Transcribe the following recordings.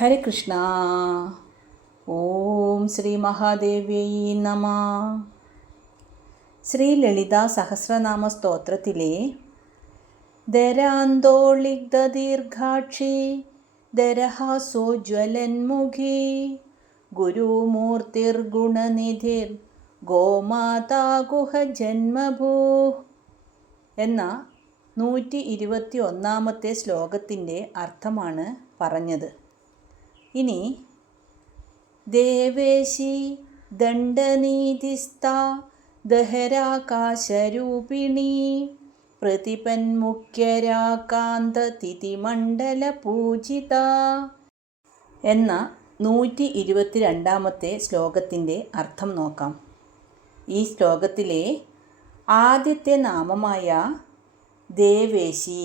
ഹരേ കൃഷ്ണ. ഓം ശ്രീ മഹാദേവ്യൈ നമ. ശ്രീ ലളിതാ സഹസ്രനാമ സ്തോത്രത്തിലെ ദരാന്തോളിഗ്ധദീർഘാക്ഷി ദരഹാസോജ്വലന്മുഖി ഗുരുമൂർത്തിർഗുണനിധിർ ഗോമാതാ ഗുഹജന്മഭൂ എന്ന 121 ശ്ലോകത്തിൻ്റെ അർത്ഥമാണ് പറഞ്ഞത്. ഇനി ദേവേശി ദണ്ഡനീതിസ്ഥാ ദഹരാകാശരൂപിണി പ്രതിപന്മുഖ്യരാകാന്തതിഥിമണ്ഡല പൂജിത എന്ന 122 ശ്ലോകത്തിൻ്റെ അർത്ഥം നോക്കാം. ഈ ശ്ലോകത്തിലെ ആദ്യത്തെ നാമമായ ദേവേശി.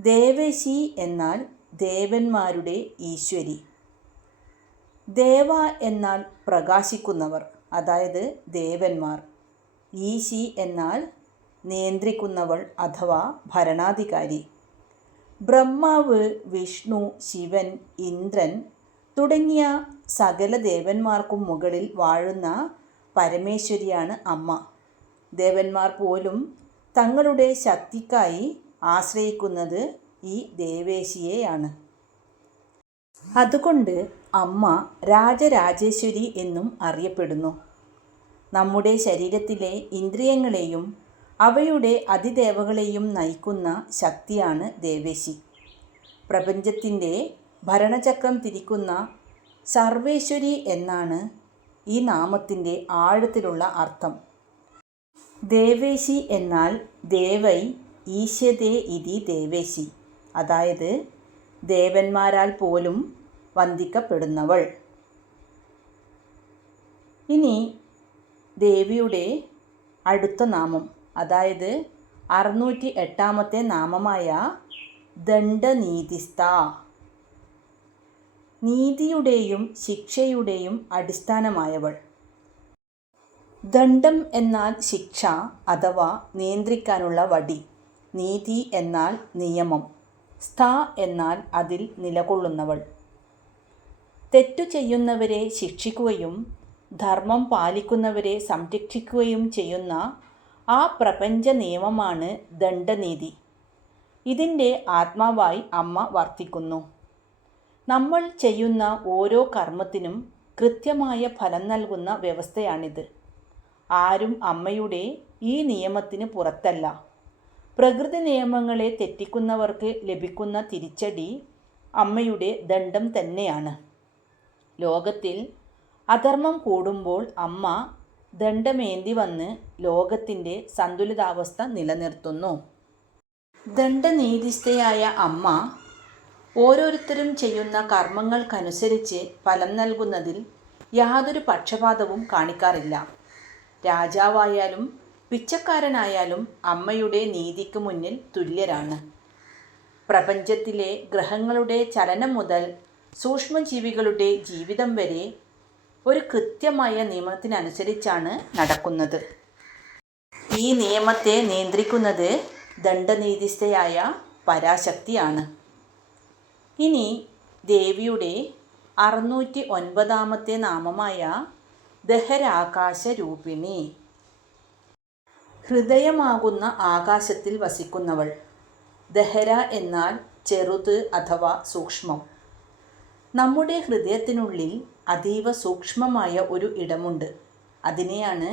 ദേവേശി എന്നാൽ ദേവന്മാരുടെ ഈശ്വരി. ദേവ എന്നാൽ പ്രകാശിക്കുന്നവർ, അതായത് ദേവന്മാർ. ഈശി എന്നാൽ നിയന്ത്രിക്കുന്നവൾ അഥവാ ഭരണാധികാരി. ബ്രഹ്മാവ്, വിഷ്ണു, ശിവൻ, ഇന്ദ്രൻ തുടങ്ങിയ സകല ദേവന്മാർക്കും മുകളിൽ വാഴുന്ന പരമേശ്വരിയാണ് അമ്മ. ദേവന്മാർ പോലും തങ്ങളുടെ ശക്തിക്കായി ആശ്രയിക്കുന്നത് ഈ ദേവേശിയെയാണ്. അതുകൊണ്ട് അമ്മ രാജരാജേശ്വരി എന്നും അറിയപ്പെടുന്നു. നമ്മുടെ ശരീരത്തിലെ ഇന്ദ്രിയങ്ങളെയും അവയുടെ അതിദേവകളെയും നയിക്കുന്ന ശക്തിയാണ് ദേവേശി. പ്രപഞ്ചത്തിൻ്റെ ഭരണചക്രം തിരിക്കുന്ന സർവേശ്വരി എന്നാണ് ഈ നാമത്തിൻ്റെ ആഴത്തിലുള്ള അർത്ഥം. ദേവേശി എന്നാൽ ദേവൈ ഈശ്യതേ ഇതി ദേവേശി, അതായത് ദേവന്മാരാൽ പോലും വന്ദിക്കപ്പെടുന്നവൾ. ഇനി ദേവിയുടെ അടുത്ത നാമം, അതായത് 608 നാമമായ ദണ്ഡനീതിസ്ഥ. നീതിയുടെയും ശിക്ഷയുടെയും അടിസ്ഥാനമായവൾ. ദണ്ഡം എന്നാൽ ശിക്ഷ അഥവാ നിയന്ത്രിക്കാനുള്ള വടി. നീതി എന്നാൽ നിയമം. സ്ഥ എന്നാൽ അതിൽ നിലകൊള്ളുന്നവൾ. തെറ്റു ചെയ്യുന്നവരെ ശിക്ഷിക്കുകയും ധർമ്മം പാലിക്കുന്നവരെ സംരക്ഷിക്കുകയും ചെയ്യുന്ന ആ പ്രപഞ്ച നിയമമാണ് ദണ്ഡനീതി. ഇതിൻ്റെ ആത്മാവായി അമ്മ വർത്തിക്കുന്നു. നമ്മൾ ചെയ്യുന്ന ഓരോ കർമ്മത്തിനും കൃത്യമായ ഫലം നൽകുന്ന വ്യവസ്ഥയാണിത്. ആരും അമ്മയുടെ ഈ നിയമത്തിന് പുറത്തല്ല. പ്രകൃതി നിയമങ്ങളെ തെറ്റിക്കുന്നവർക്ക് ലഭിക്കുന്ന തിരിച്ചടി അമ്മയുടെ ദണ്ഡം തന്നെയാണ്. ലോകത്തിൽ അധർമ്മം കൂടുമ്പോൾ അമ്മ ദണ്ഡമേന്തി വന്ന് ലോകത്തിൻ്റെ സന്തുലിതാവസ്ഥ നിലനിർത്തുന്നു. ദണ്ഡനീതിസ്ഥയായ അമ്മ ഓരോരുത്തരും ചെയ്യുന്ന കർമ്മങ്ങൾക്കനുസരിച്ച് ഫലം നൽകുന്നതിൽ യാതൊരു പക്ഷപാതവും കാണിക്കാറില്ല. രാജാവായാലും പിച്ചക്കാരനായാലും അമ്മയുടെ നീതിക്ക് മുന്നിൽ തുല്യരാണ്. പ്രപഞ്ചത്തിലെ ഗ്രഹങ്ങളുടെ ചലനം മുതൽ സൂക്ഷ്മജീവികളുടെ ജീവിതം വരെ ഒരു കൃത്യമായ നിയമത്തിനനുസരിച്ചാണ് നടക്കുന്നത്. ഈ നിയമത്തെ നിയന്ത്രിക്കുന്നത് ദണ്ഡനീതിസ്ഥയായ പരാശക്തിയാണ്. ഇനി ദേവിയുടെ 609 നാമമായ ദഹരാകാശരൂപിണി. ഹൃദയമാകുന്ന ആകാശത്തിൽ വസിക്കുന്നവൾ. ദഹര എന്നാൽ ചെറുത് അഥവാ സൂക്ഷ്മം. നമ്മുടെ ഹൃദയത്തിനുള്ളിൽ അതീവ സൂക്ഷ്മമായ ഒരു ഇടമുണ്ട്. അതിനെയാണ്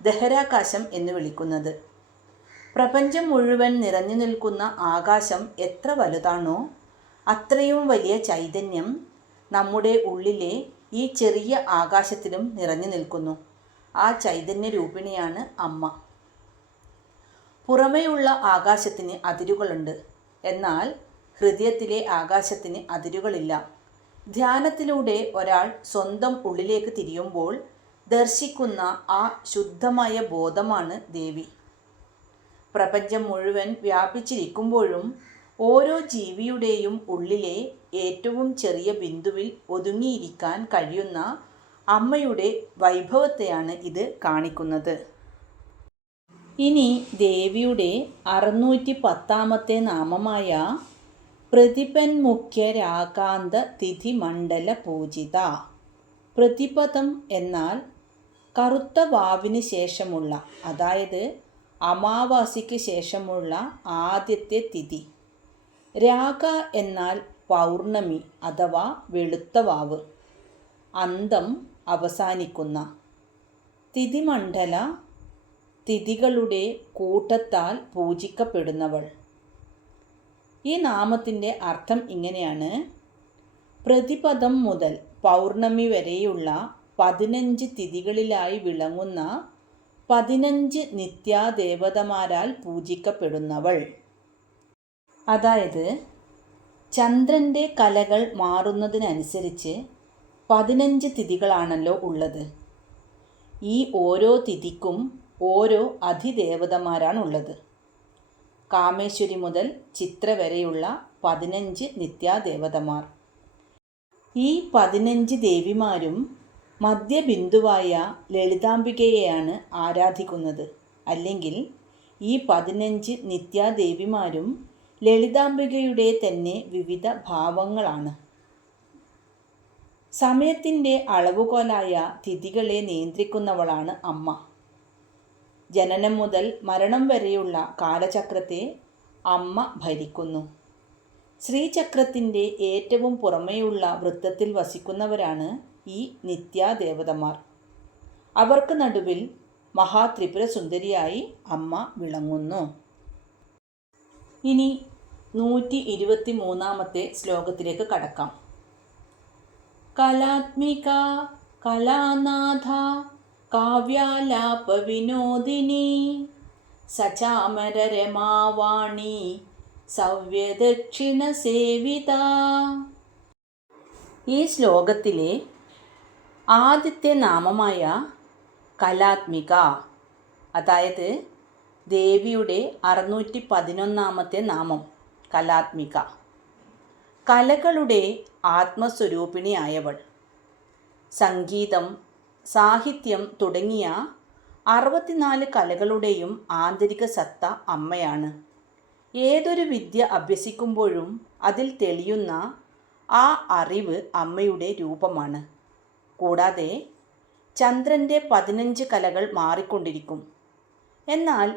ദഹരാകാശം എന്ന് വിളിക്കുന്നത്. പ്രപഞ്ചം മുഴുവൻ നിറഞ്ഞു നിൽക്കുന്ന ആകാശം എത്ര വലുതാണോ അത്രയും വലിയ ചൈതന്യം നമ്മുടെ ഉള്ളിലെ ഈ ചെറിയ ആകാശത്തിലും നിറഞ്ഞു നിൽക്കുന്നു. ആ ചൈതന്യ രൂപിണിയാണ് അമ്മ. പുറമേയുള്ള ആകാശത്തിന് അതിരുകളുണ്ട്, എന്നാൽ ഹൃദയത്തിലെ ആകാശത്തിന് അതിരുകളില്ല. ധ്യാനത്തിലൂടെ ഒരാൾ സ്വന്തം ഉള്ളിലേക്ക് തിരിയുമ്പോൾ ദർശിക്കുന്ന ആ ശുദ്ധമായ ബോധമാണ് ദേവി. പ്രപഞ്ചം മുഴുവൻ വ്യാപിച്ചിരിക്കുമ്പോഴും ഓരോ ജീവിയുടെയും ഉള്ളിലെ ഏറ്റവും ചെറിയ ബിന്ദുവിൽ ഒതുങ്ങിയിരിക്കാൻ കഴിയുന്ന അമ്മയുടെ വൈഭവത്തെയാണ് ഇത് കാണിക്കുന്നത്. ഇനി ദേവിയുടെ 610 നാമമായ പ്രതിപന്മുഖ്യരാകാന്ത തിഥിമണ്ഡല പൂജിത. പ്രതിപദം എന്നാൽ കറുത്ത വാവിന് ശേഷമുള്ള, അതായത് അമാവാസിക്ക് ശേഷമുള്ള ആദ്യത്തെ തിഥി. രാഗ എന്നാൽ പൗർണമി അഥവാ വെളുത്ത വാവ്, അന്തം അവസാനിക്കുന്ന. തിഥിമണ്ഡല തിഥികളുടെ കൂട്ടത്താൽ പൂജിക്കപ്പെടുന്നവൾ. ഈ നാമത്തിൻ്റെ അർത്ഥം ഇങ്ങനെയാണ്: പ്രതിപദം മുതൽ പൗർണമി വരെയുള്ള 15 തിഥികളിലായി വിളങ്ങുന്ന 15 നിത്യാദേവതമാരാൽ പൂജിക്കപ്പെടുന്നവൾ. അതായത് ചന്ദ്രൻ്റെ കലകൾ മാറുന്നതിനനുസരിച്ച് 15 തിഥികളാണല്ലോ ഉള്ളത്. ഈ ഓരോ തിഥിക്കും ഓരോ അധിദേവതമാരാണുള്ളത്. കാമേശ്വരി മുതൽ ചിത്ര വരെയുള്ള 15 നിത്യാദേവതമാർ. ഈ 15 ദേവിമാരും മധ്യബിന്ദുവായ ലളിതാംബികയെയാണ് ആരാധിക്കുന്നത്. അല്ലെങ്കിൽ ഈ 15 നിത്യാദേവിമാരും ലളിതാംബികയുടെ തന്നെ വിവിധ ഭാവങ്ങളാണ്. സമയത്തിൻ്റെ അളവുകോലായ തിഥികളെ നിയന്ത്രിക്കുന്നവളാണ് അമ്മ. ജനനം മുതൽ മരണം വരെയുള്ള കാലചക്രത്തെ അമ്മ ഭരിക്കുന്നു. ശ്രീചക്രത്തിൻ്റെ ഏറ്റവും പുറമേയുള്ള വൃത്തത്തിൽ വസിക്കുന്നവരാണ് ഈ നിത്യാദേവതമാർ. അവർക്ക് നടുവിൽ മഹാത്രിപുര സുന്ദരിയായി അമ്മ വിളങ്ങുന്നു. ഇനി 123 ശ്ലോകത്തിലേക്ക് കടക്കാം. കലാത്മിക കലാനാഥ കാവ്യാലാപ വിനോദിനി സചാമരരമാവാണി സവ്യദക്ഷിണ സേവിത. ഈ ശ്ലോകത്തിലെ ആദ്യത്തെ നാമമായ കലാത്മിക, അതായത് ദേവിയുടെ 611 നാമം കലാത്മിക, കലകളുടെ ആത്മസ്വരൂപിണിയായവൾ. സംഗീതം, സാഹിത്യം തുടങ്ങിയ 64 കലകളുടെയും ആന്തരിക സത്ത അമ്മയാണ്. ഏതൊരു വിദ്യ അഭ്യസിക്കുമ്പോഴും അതിൽ തെളിയുന്ന ആ അറിവ് അമ്മയുടെ രൂപമാണ്. കൂടാതെ ചന്ദ്രൻ്റെ 15 കലകൾ മാറിക്കൊണ്ടിരിക്കും. എന്നാൽ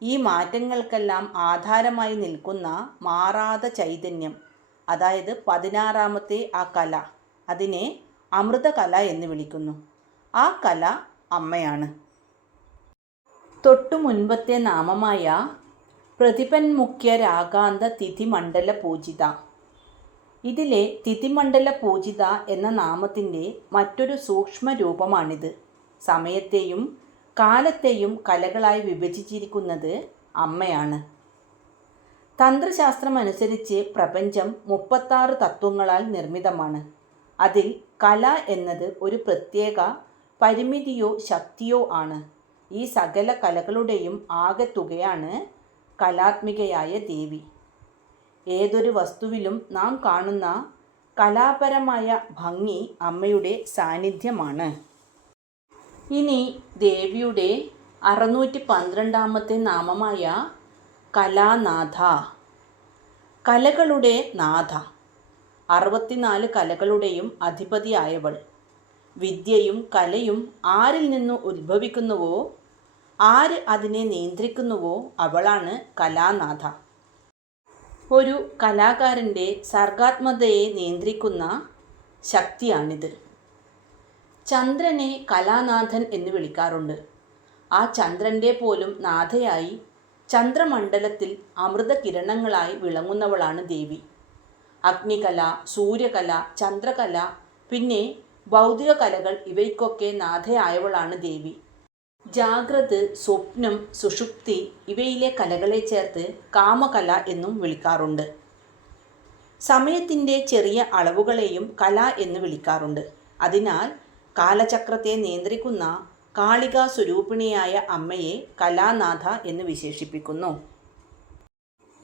ഈ മാറ്റങ്ങൾക്കെല്ലാം ആധാരമായി നിൽക്കുന്ന മാറാത്ത ചൈതന്യം, അതായത് 16ാമത്തെ ആ കല, അതിനെ അമൃതകല എന്ന് വിളിക്കുന്നു. ആ കല അമ്മയാണ്. തൊട്ടു മുൻപത്തെ നാമമായ പ്രതിപന്മുഖ്യ രാഗാന്ത തിഥിമണ്ഡല പൂജിത. ഇതിലെ തിഥിമണ്ഡല പൂജിത എന്ന നാമത്തിൻ്റെ മറ്റൊരു സൂക്ഷ്മ രൂപമാണിത്. സമയത്തെയും കാലത്തെയും കലകളായി വിഭജിച്ചിരിക്കുന്നത് അമ്മയാണ്. തന്ത്രശാസ്ത്രമനുസരിച്ച് പ്രപഞ്ചം 36 തത്വങ്ങളാൽ നിർമ്മിതമാണ്. അതിൽ കല എന്നത് ഒരു പ്രത്യേക പരിമിതിയോ ശക്തിയോ ആണ്. ഈ സകല കലകളുടെയും ആകെത്തുകയാണ് കലാത്മികയായ ദേവി. ഏതൊരു വസ്തുവിലും നാം കാണുന്ന കലാപരമായ ഭംഗി അമ്മയുടെ സാന്നിധ്യമാണ്. ഇനി ദേവിയുടെ 612 നാമമായ കലാനാഥ, കലകളുടെ നാഥ, 64 കലകളുടെയും അധിപതിയായവൾ. വിദ്യയും കലയും ആരിൽ നിന്ന് ഉത്ഭവിക്കുന്നുവോ, ആര് അതിനെ നിയന്ത്രിക്കുന്നുവോ അവളാണ് കലാനാഥ. ഒരു കലാകാരൻ്റെ സർഗാത്മകതയെ നിയന്ത്രിക്കുന്ന ശക്തിയാണിത്. ചന്ദ്രനെ കലാനാഥൻ എന്ന് വിളിക്കാറുണ്ട്. ആ ചന്ദ്രൻ്റെ പോലും നാഥയായി ചന്ദ്രമണ്ഡലത്തിൽ അമൃതകിരണങ്ങളായി വിളങ്ങുന്നവളാണ് ദേവി. അഗ്നികല, സൂര്യകല, ചന്ദ്രകല, പിന്നെ ഭൗതിക കലകൾ, ഇവയ്ക്കൊക്കെ നാഥയായവളാണ് ദേവി. ജാഗ്രത്, സ്വപ്നം, സുഷുപ്തി ഇവയിലെ കലകളെ ചേർത്ത് കാമകല എന്നും വിളിക്കാറുണ്ട്. സമയത്തിൻ്റെ ചെറിയ അളവുകളെയും കല എന്ന് വിളിക്കാറുണ്ട്. അതിനാൽ കാലചക്രത്തെ നിയന്ത്രിക്കുന്ന കാളികാ സ്വരൂപിണിയായ അമ്മയെ കലാനാഥ എന്ന് വിശേഷിപ്പിക്കുന്നു.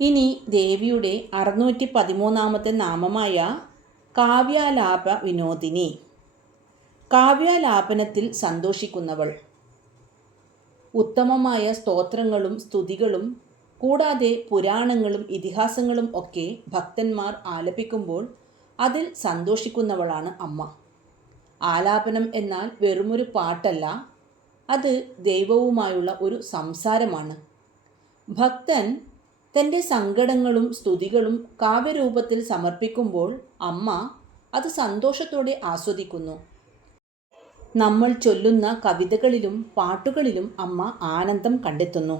ഇനി ദേവിയുടെ 613 നാമമായ കാവ്യാലാപ വിനോദിനി. കാവ്യാലാപനത്തിൽ സന്തോഷിക്കുന്നവൾ. ഉത്തമമായ സ്തോത്രങ്ങളും സ്തുതികളും കൂടാതെ പുരാണങ്ങളും ഇതിഹാസങ്ങളും ഒക്കെ ഭക്തന്മാർ ആലപിക്കുമ്പോൾ അതിൽ സന്തോഷിക്കുന്നവളാണ് അമ്മ. ആലാപനം എന്നാൽ വെറുമൊരു പാട്ടല്ല, അത് ദൈവവുമായുള്ള ഒരു സംസാരമാണ്. ഭക്തൻ തൻ്റെ സങ്കടങ്ങളും സ്തുതികളും കാവ്യരൂപത്തിൽ സമർപ്പിക്കുമ്പോൾ അമ്മ അത് സന്തോഷത്തോടെ ആസ്വദിക്കുന്നു. നമ്മൾ ചൊല്ലുന്ന കവിതകളിലും പാട്ടുകളിലും അമ്മ ആനന്ദം കണ്ടെത്തുന്നു.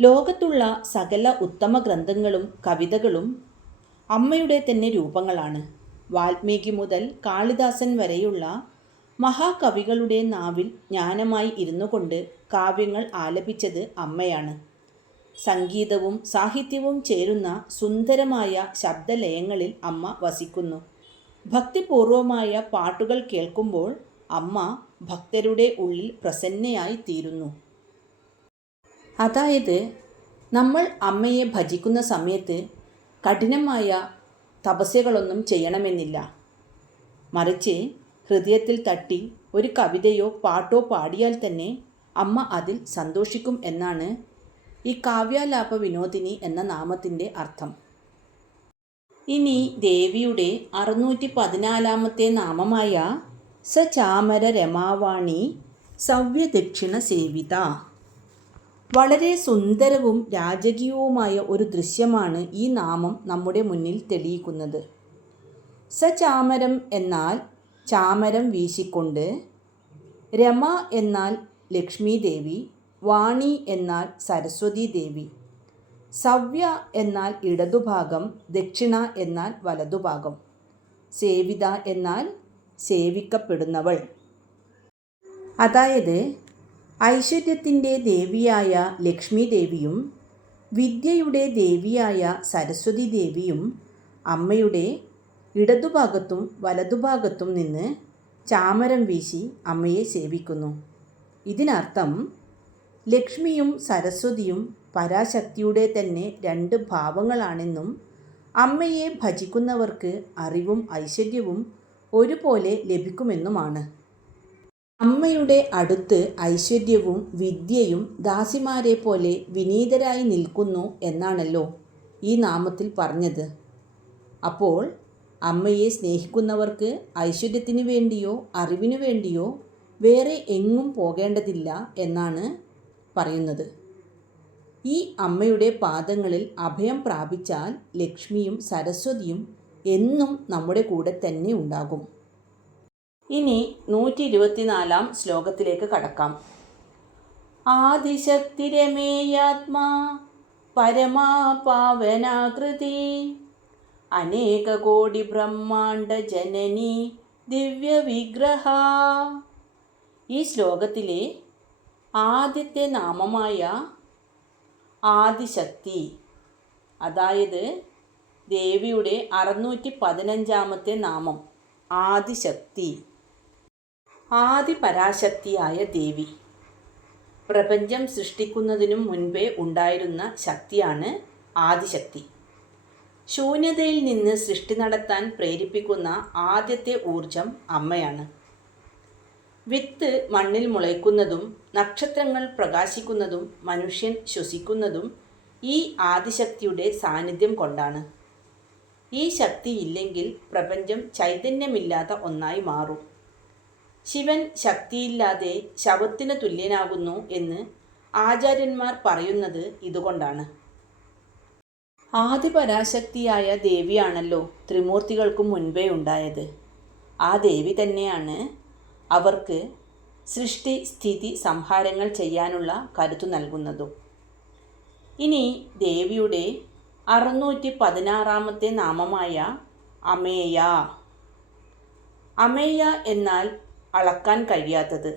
ലോകത്തുള്ള സകല ഉത്തമ ഗ്രന്ഥങ്ങളും കവിതകളും അമ്മയുടെ തന്നെ രൂപങ്ങളാണ്. വാൽമീകി മുതൽ കാളിദാസൻ വരെയുള്ള മഹാകവികളുടെ നാവിൽ ജ്ഞാനമായി ഇരുന്നു കൊണ്ട് കാവ്യങ്ങൾ ആലപിച്ചത് അമ്മയാണ്. സംഗീതവും സാഹിത്യവും ചേരുന്ന സുന്ദരമായ ശബ്ദലയങ്ങളിൽ അമ്മ വസിക്കുന്നു. ഭക്തിപൂർവമായ പാട്ടുകൾ കേൾക്കുമ്പോൾ അമ്മ ഭക്തരുടെ ഉള്ളിൽ പ്രസന്നയായി തീരുന്നു. അതായത് നമ്മൾ അമ്മയെ ഭജിക്കുന്ന സമയത്ത് കഠിനമായ തപസ്യകളൊന്നും ചെയ്യണമെന്നില്ല. മറിച്ച് ഹൃദയത്തിൽ തട്ടി ഒരു കവിതയോ പാട്ടോ പാടിയാൽ തന്നെ അമ്മ അതിൽ സന്തോഷിക്കും എന്നാണ് ഈ കാവ്യാലാപ വിനോദിനി എന്ന നാമത്തിൻ്റെ അർത്ഥം. ഇനി ദേവിയുടെ 614 നാമമായ സചാമര രമാവാണി സവ്യദക്ഷിണ സേവിത. വളരെ സുന്ദരവും രാജകീയവുമായ ഒരു ദൃശ്യമാണ് ഈ നാമം നമ്മുടെ മുന്നിൽ തെളിയിക്കുന്നത്. സചാമരം എന്നാൽ ചാമരം വീശിക്കൊണ്ട്, രമ എന്നാൽ ലക്ഷ്മി ദേവി, വാണി എന്നാൽ സരസ്വതി ദേവി, സവ്യ എന്നാൽ ഇടതുഭാഗം, ദക്ഷിണ എന്നാൽ വലതുഭാഗം, സേവിത എന്നാൽ സേവിക്കപ്പെടുന്നവൾ. അതായത് ഐശ്വര്യത്തിൻ്റെ ദേവിയായ ലക്ഷ്മി ദേവിയും വിദ്യയുടെ ദേവിയായ സരസ്വതി ദേവിയും അമ്മയുടെ ഇടതുഭാഗത്തും വലതുഭാഗത്തും നിന്ന് ചാമരം വീശി അമ്മയെ സേവിക്കുന്നു. ഇതിനർത്ഥം ലക്ഷ്മിയും സരസ്വതിയും പരാശക്തിയുടെ തന്നെ 2 ഭാവങ്ങളാണെന്നും അമ്മയെ ഭജിക്കുന്നവർക്ക് അറിവും ഐശ്വര്യവും ഒരുപോലെ ലഭിക്കുമെന്നുമാണ്. അമ്മയുടെ അടുത്ത് ഐശ്വര്യവും വിദ്യയും ദാസിമാരെ പോലെ വിനീതരായി നിൽക്കുന്നു എന്നാണല്ലോ ഈ നാമത്തിൽ പറഞ്ഞത്. അപ്പോൾ അമ്മയെ സ്നേഹിക്കുന്നവർക്ക് ഐശ്വര്യത്തിന് വേണ്ടിയോ അറിവിനു വേണ്ടിയോ വേറെ എങ്ങും പോകേണ്ടതില്ല എന്നാണ് പറയുന്നത്. ഈ അമ്മയുടെ പാദങ്ങളിൽ അഭയം പ്രാപിച്ചാൽ ലക്ഷ്മിയും സരസ്വതിയും എന്നും നമ്മുടെ കൂടെ തന്നെ ഉണ്ടാകും. ഇനി 124 ശ്ലോകത്തിലേക്ക് കടക്കാം. ആദിശക്തിരമേയാത്മാ പരമാ പാവനാകൃതി അനേകകോടി ബ്രഹ്മാണ്ഡ ജനനി ദിവ്യവിഗ്രഹ. ഈ ശ്ലോകത്തിലെ ആദ്യത്തെ നാമമായ ആദിശക്തി, അതായത് ദേവിയുടെ 615 നാമം ആദിശക്തി, ആദിപരാശക്തിയായ ദേവി. പ്രപഞ്ചം സൃഷ്ടിക്കുന്നതിനും മുൻപേ ഉണ്ടായിരുന്ന ശക്തിയാണ് ആദിശക്തി. ശൂന്യതയിൽ നിന്ന് സൃഷ്ടി നടത്താൻ പ്രേരിപ്പിക്കുന്ന ആദ്യത്തെ ഊർജം അമ്മയാണ്. വിത്ത് മണ്ണിൽ മുളയ്ക്കുന്നതും നക്ഷത്രങ്ങൾ പ്രകാശിക്കുന്നതും മനുഷ്യൻ ശ്വസിക്കുന്നതും ഈ ആദിശക്തിയുടെ സാന്നിധ്യം കൊണ്ടാണ്. ഈ ശക്തിയില്ലെങ്കിൽ പ്രപഞ്ചം ചൈതന്യമില്ലാത്ത ഒന്നായി മാറും. ശിവൻ ശക്തിയില്ലാതെ ശവത്തിന് തുല്യനാകുന്നു എന്ന് ആചാര്യന്മാർ പറയുന്നത് ഇതുകൊണ്ടാണ്. ആദിപരാശക്തിയായ ദേവിയാണല്ലോ ത്രിമൂർത്തികൾക്കും മുൻപേ ഉണ്ടായത്. ആ ദേവി തന്നെയാണ് അവർക്ക് സൃഷ്ടി സ്ഥിതി സംഹാരങ്ങൾ ചെയ്യാനുള്ള കരുത്തു നൽകുന്നതും. ഇനി ദേവിയുടെ 616 നാമമായ അമേയ. അമേയ എന്നാൽ അളക്കാൻ കഴിയാത്തത്,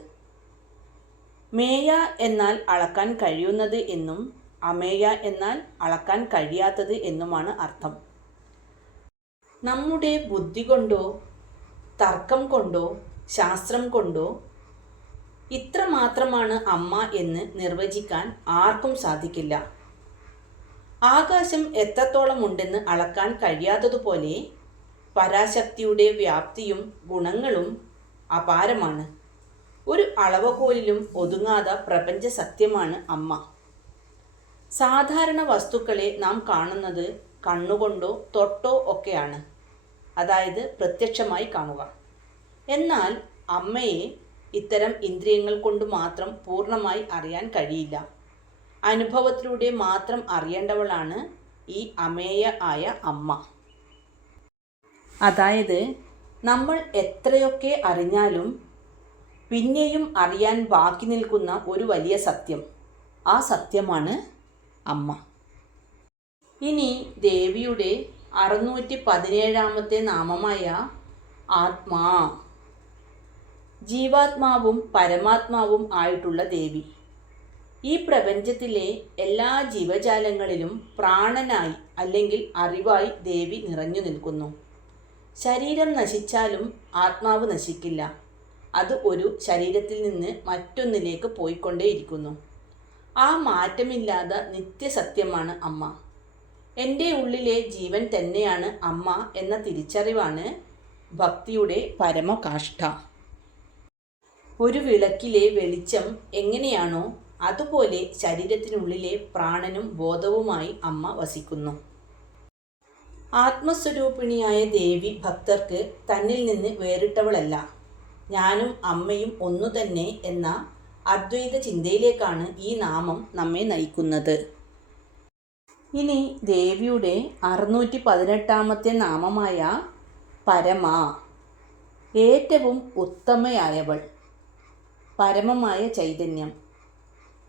മേയ എന്നാൽ അളക്കാൻ കഴിയുന്നത് എന്നും അമേയ എന്നാൽ അളക്കാൻ കഴിയാത്തത് എന്നുമാണ് അർത്ഥം. നമ്മുടെ ബുദ്ധി കൊണ്ടോ തർക്കം കൊണ്ടോ ശാസ്ത്രം കൊണ്ടോ ഇത്ര മാത്രമാണ് അമ്മ എന്ന് നിർവചിക്കാൻ ആർക്കും സാധിക്കില്ല. ആകാശം എത്രത്തോളം ഉണ്ടെന്ന് അളക്കാൻ കഴിയാത്തതുപോലെ പരാശക്തിയുടെ വ്യാപ്തിയും ഗുണങ്ങളും അപാരമാണ്. ഒരു അളവുകോലിലും ഒതുങ്ങാത്ത പ്രപഞ്ച സത്യമാണ് അമ്മ. സാധാരണ വസ്തുക്കളെ നാം കാണുന്നത് കണ്ണുകൊണ്ടോ തൊട്ടോ ഒക്കെയാണ്, അതായത് പ്രത്യക്ഷമായി കാണുക. എന്നാൽ അമ്മയെ ഇത്തരം ഇന്ദ്രിയങ്ങൾ കൊണ്ട് മാത്രം പൂർണ്ണമായി അറിയാൻ കഴിയില്ല. അനുഭവത്തിലൂടെ മാത്രം അറിയേണ്ടവളാണ് ഈ അമേയ ആയ അമ്മ. അതായത് നമ്മൾ എത്രയൊക്കെ അറിഞ്ഞാലും പിന്നെയും അറിയാൻ ബാക്കി നിൽക്കുന്ന ഒരു വലിയ സത്യം, ആ സത്യമാണ് അമ്മ. ഇനി ദേവിയുടെ 617 നാമമായ ആത്മാ, ജീവാത്മാവും പരമാത്മാവും ആയിട്ടുള്ള ദേവി. ഈ പ്രപഞ്ചത്തിലെ എല്ലാ ജീവജാലങ്ങളിലും പ്രാണനായി അല്ലെങ്കിൽ അറിവായി ദേവി നിറഞ്ഞു നിൽക്കുന്നു. ശരീരം നശിച്ചാലും ആത്മാവ് നശിക്കില്ല. അത് ഒരു ശരീരത്തിൽ നിന്ന് മറ്റൊന്നിലേക്ക് പോയിക്കൊണ്ടേയിരിക്കുന്നു. ആ മാറ്റമില്ലാത്ത നിത്യസത്യമാണ് അമ്മ. എൻ്റെ ഉള്ളിലെ ജീവൻ തന്നെയാണ് അമ്മ എന്ന തിരിച്ചറിവാണ് ഭക്തിയുടെ പരമകാഷ്ഠ. ഒരു വിളക്കിലെ വെളിച്ചം എങ്ങനെയാണോ അതുപോലെ ശരീരത്തിനുള്ളിലെ പ്രാണനും ബോധവുമായി അമ്മ വസിക്കുന്നു. ആത്മസ്വരൂപിണിയായ ദേവി ഭക്തർക്ക് തന്നിൽ നിന്ന് വേറിട്ടവളല്ല, ഞാനും അമ്മയും ഒന്നു തന്നെ എന്ന അദ്വൈത ചിന്തയിലേക്കാണ് ഈ നാമം നമ്മെ നയിക്കുന്നത്. ഇനി ദേവിയുടെ 618 നാമമായ പരമ, ഏറ്റവും ഉത്തമയായവൾ, പരമമായ ചൈതന്യം.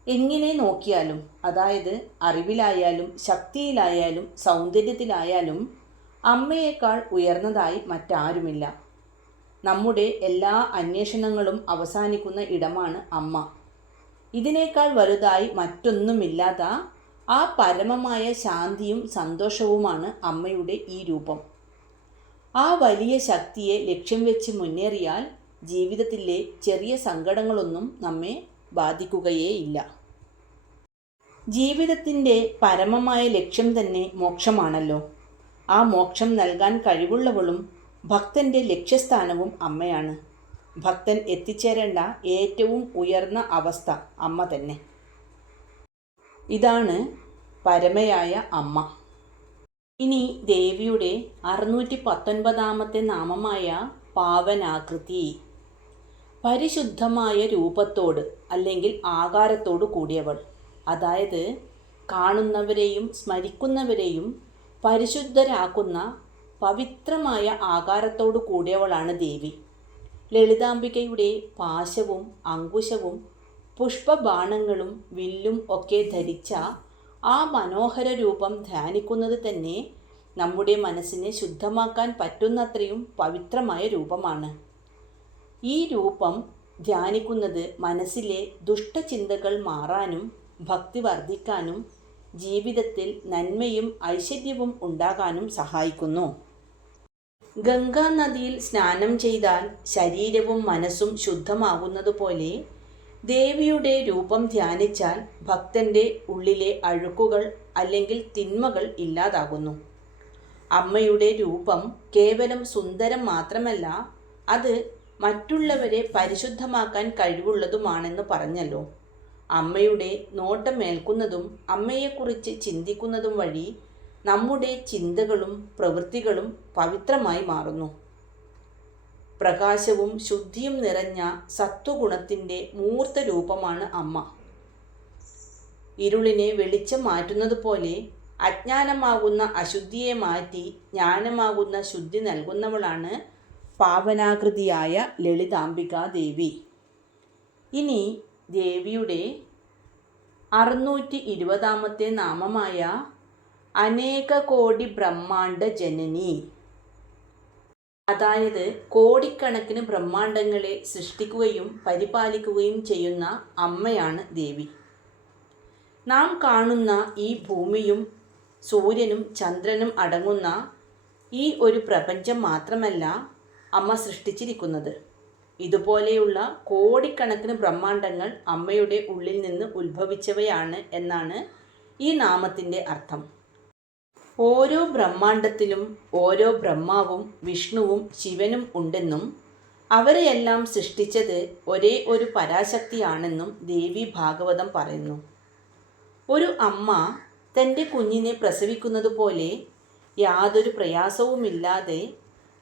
എങ്ങനെ നോക്കിയാലും, അതായത് അറിവിലായാലും ശക്തിയിലായാലും സൗന്ദര്യത്തിലായാലും അമ്മയേക്കാൾ ഉയർന്നതായി മറ്റാരുമില്ല. നമ്മുടെ എല്ലാ അന്വേഷണങ്ങളും അവസാനിക്കുന്ന ഇടമാണ് അമ്മ. ഇതിനേക്കാൾ വലുതായി മറ്റൊന്നുമില്ലാത്ത ആ പരമമായ ശാന്തിയും സന്തോഷവുമാണ് അമ്മയുടെ ഈ രൂപം. ആ വലിയ ശക്തിയെ ലക്ഷ്യം വെച്ച് മുന്നേറിയാൽ ജീവിതത്തിലെ ചെറിയ സങ്കടങ്ങളൊന്നും നമ്മെ ബാധിക്കുകയേയില്ല. ജീവിതത്തിൻ്റെ പരമമായ ലക്ഷ്യം തന്നെ മോക്ഷമാണല്ലോ. ആ മോക്ഷം നൽകാൻ കഴിവുള്ളവളും ഭക്തൻ്റെ ലക്ഷ്യസ്ഥാനവും അമ്മയാണ്. ഭക്തൻ എത്തിച്ചേരേണ്ട ഏറ്റവും ഉയർന്ന അവസ്ഥ അമ്മ തന്നെ. ഇതാണ് പരമയായ അമ്മ. ഇനി ദേവിയുടെ 619 നാമമായ പാവനാകൃതി, പരിശുദ്ധമായ രൂപത്തോട് അല്ലെങ്കിൽ ആകാരത്തോട് കൂടിയവൾ. അതായത് കാണുന്നവരെയും സ്മരിക്കുന്നവരെയും പരിശുദ്ധരാക്കുന്ന പവിത്രമായ ആകാരത്തോടു കൂടിയവളാണ് ദേവി. ലളിതാംബികയുടെ പാശവും അങ്കുശവും പുഷ്പബാണങ്ങളും വില്ലും ഒക്കെ ധരിച്ച ആ മനോഹര രൂപം ധ്യാനിക്കുന്നത് തന്നെ നമ്മുടെ മനസ്സിനെ ശുദ്ധമാക്കാൻ പറ്റുന്നത്രയും പവിത്രമായ രൂപമാണ്. ഈ രൂപം ധ്യാനിക്കുന്നത് മനസ്സിലെ ദുഷ്ടചിന്തകൾ മാറാനും ഭക്തി വർദ്ധിക്കാനും ജീവിതത്തിൽ നന്മയും ഐശ്വര്യവും ഉണ്ടാകാനും സഹായിക്കുന്നു. ഗംഗാ നദിയിൽ സ്നാനം ചെയ്താൽ ശരീരവും മനസ്സും ശുദ്ധമാകുന്നതുപോലെ ദേവിയുടെ രൂപം ധ്യാനിച്ചാൽ ഭക്തൻ്റെ ഉള്ളിലെ അഴുക്കുകൾ അല്ലെങ്കിൽ തിന്മകൾ ഇല്ലാതാകുന്നു. അമ്മയുടെ രൂപം കേവലം സുന്ദരം മാത്രമല്ല, അത് മറ്റുള്ളവരെ പരിശുദ്ധമാക്കാൻ കഴിവുള്ളതുമാണെന്ന് പറഞ്ഞല്ലോ. അമ്മയുടെ നോട്ടമേൽക്കുന്നതും അമ്മയെക്കുറിച്ച് ചിന്തിക്കുന്നതും വഴി നമ്മുടെ ചിന്തകളും പ്രവൃത്തികളും പവിത്രമായി മാറുന്നു. പ്രകാശവും ശുദ്ധിയും നിറഞ്ഞ സത്വഗുണത്തിൻ്റെ മൂർത്ത രൂപമാണ് അമ്മ. ഇരുളിനെ വെളിച്ചം മാറ്റുന്നത് പോലെ അജ്ഞാനമാകുന്ന അശുദ്ധിയെ മാറ്റി ജ്ഞാനമാകുന്ന ശുദ്ധി നൽകുന്നവളാണ് പാവനാകൃതിയായ ലളിതാംബികാ ദേവി. ഇനി ദേവിയുടെ 620 നാമമായ അനേക കോടി ബ്രഹ്മാണ്ഡ ജനനി, അതായത് കോടിക്കണക്കിന് ബ്രഹ്മാണ്ഡങ്ങളെ സൃഷ്ടിക്കുകയും പരിപാലിക്കുകയും ചെയ്യുന്ന അമ്മയാണ് ദേവി. നാം കാണുന്ന ഈ ഭൂമിയും സൂര്യനും ചന്ദ്രനും അടങ്ങുന്ന ഈ ഒരു പ്രപഞ്ചം മാത്രമല്ല അമ്മ സൃഷ്ടിച്ചിരിക്കുന്നത്. ഇതുപോലെയുള്ള കോടിക്കണക്കിന് ബ്രഹ്മാണ്ഡങ്ങൾ അമ്മയുടെ ഉള്ളിൽ നിന്ന് ഉത്ഭവിച്ചവയാണ് എന്നാണ് ഈ നാമത്തിൻ്റെ അർത്ഥം. ഓരോ ബ്രഹ്മാണ്ഡത്തിലും ഓരോ ബ്രഹ്മാവും വിഷ്ണുവും ശിവനും ഉണ്ടെന്നും അവരെയെല്ലാം സൃഷ്ടിച്ചത് ഒരേ ഒരു പരാശക്തിയാണെന്നും ദേവി ഭാഗവതം പറയുന്നു. ഒരു അമ്മ തൻ്റെ കുഞ്ഞിനെ പ്രസവിക്കുന്നത് പോലെ യാതൊരു പ്രയാസവുമില്ലാതെ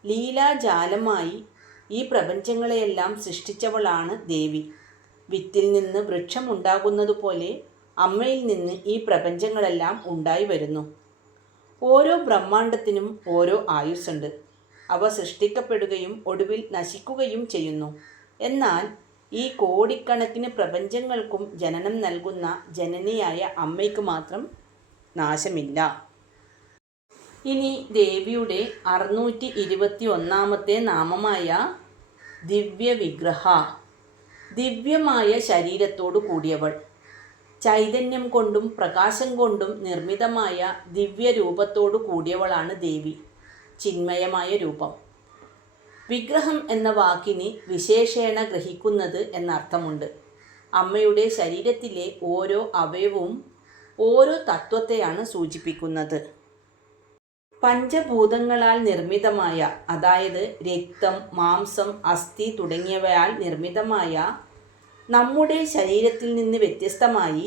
ലീലാജാലമായി ഈ പ്രപഞ്ചങ്ങളെയെല്ലാം സൃഷ്ടിച്ചവളാണ് ദേവി. വിത്തിൽ നിന്ന് വൃക്ഷമുണ്ടാകുന്നതുപോലെ അമ്മയിൽ നിന്ന് ഈ പ്രപഞ്ചങ്ങളെല്ലാം ഉണ്ടായി വരുന്നു. ഓരോ ബ്രഹ്മാണ്ടത്തിനും ഓരോ ആയുസ്സുണ്ട്. അവ സൃഷ്ടിക്കപ്പെടുകയും ഒടുവിൽ നശിക്കുകയും ചെയ്യുന്നു. എന്നാൽ ഈ കോടിക്കണക്കിന് പ്രപഞ്ചങ്ങൾക്കും ജനനം നൽകുന്ന ജനനിയായ അമ്മയ്ക്ക് മാത്രം നാശമില്ല. ഇനി ദേവിയുടെ 621 നാമമായ ദിവ്യവിഗ്രഹ. ദിവ്യമായ ശരീരത്തോടു കൂടിയവൾ. ചൈതന്യം കൊണ്ടും പ്രകാശം കൊണ്ടും നിർമ്മിതമായ ദിവ്യരൂപത്തോടു കൂടിയവളാണ് ദേവി. ചിന്മയമായ രൂപം. വിഗ്രഹം എന്ന വാക്കിന് വിശേഷേണ ഗ്രഹിക്കുന്നത് എന്നർത്ഥമുണ്ട്. അമ്മയുടെ ശരീരത്തിലെ ഓരോ അവയവവും ഓരോ തത്വത്തെയാണ് സൂചിപ്പിക്കുന്നത്. പഞ്ചഭൂതങ്ങളാൽ നിർമ്മിതമായ, അതായത് രക്തം, മാംസം, അസ്ഥി തുടങ്ങിയവയാൽ നിർമ്മിതമായ നമ്മുടെ ശരീരത്തിൽ നിന്ന് വ്യത്യസ്തമായി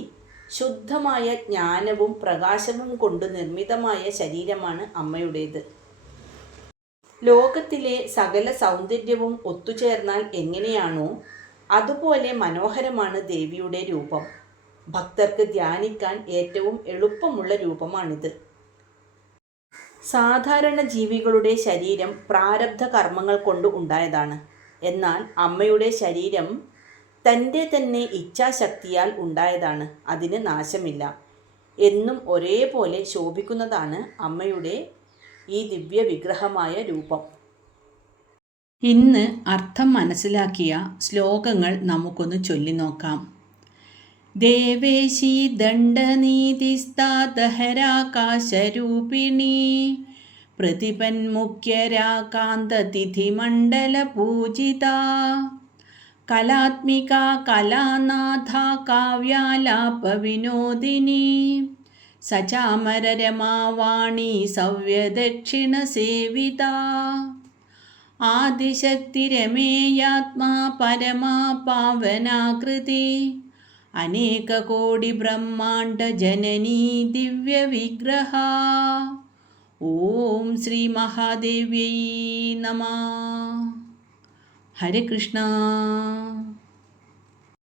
ശുദ്ധമായ ജ്ഞാനവും പ്രകാശവും കൊണ്ട് നിർമ്മിതമായ ശരീരമാണ് അമ്മയുടേത്. ലോകത്തിലെ സകല സൗന്ദര്യവും ഒത്തുചേർന്നാൽ എങ്ങനെയാണോ അതുപോലെ മനോഹരമാണ് ദേവിയുടെ രൂപം. ഭക്തർക്ക് ധ്യാനിക്കാൻ ഏറ്റവും എളുപ്പമുള്ള രൂപമാണിത്. സാധാരണ ജീവികളുടെ ശരീരം പ്രാരബ്ധ കർമ്മങ്ങൾ കൊണ്ട് ഉണ്ടായതാണ്. എന്നാൽ അമ്മയുടെ ശരീരം തൻ്റെ തന്നെ ഇച്ഛാശക്തിയാൽ ഉണ്ടായതാണ്. അതിന് നാശമില്ല. എന്നും ഒരേപോലെ ശോഭിക്കുന്നതാണ് അമ്മയുടെ ഈ ദിവ്യവിഗ്രഹമായ രൂപം. ഇന്ന് അർത്ഥം മനസ്സിലാക്കിയ ശ്ലോകങ്ങൾ നമുക്കൊന്ന് ചൊല്ലിനോക്കാം. ദേവേശി ദണ്ഡനീതിസ്താദഹരാകാശരൂപിണി പ്രതിപന്മുഖ്യരാകാന്തതിഥിമണ്ഡലപൂജിത കലാത്മിക കലാനാഥ കാവ്യാലാപവിനോദിനി സചാമരരമാവാണി സവ്യദക്ഷിണസേവിത ആദിശക്തിരമേയാത്മാ പരമാ പാവനാകൃതി അനേകകോടി ബ്രഹ്മാണ്ഡ ജനനീ ദിവ്യവിഗ്രഹ. ഓം ശ്രീ മഹാദേവ്യൈ നമഃ. ഹരേ കൃഷ്ണ.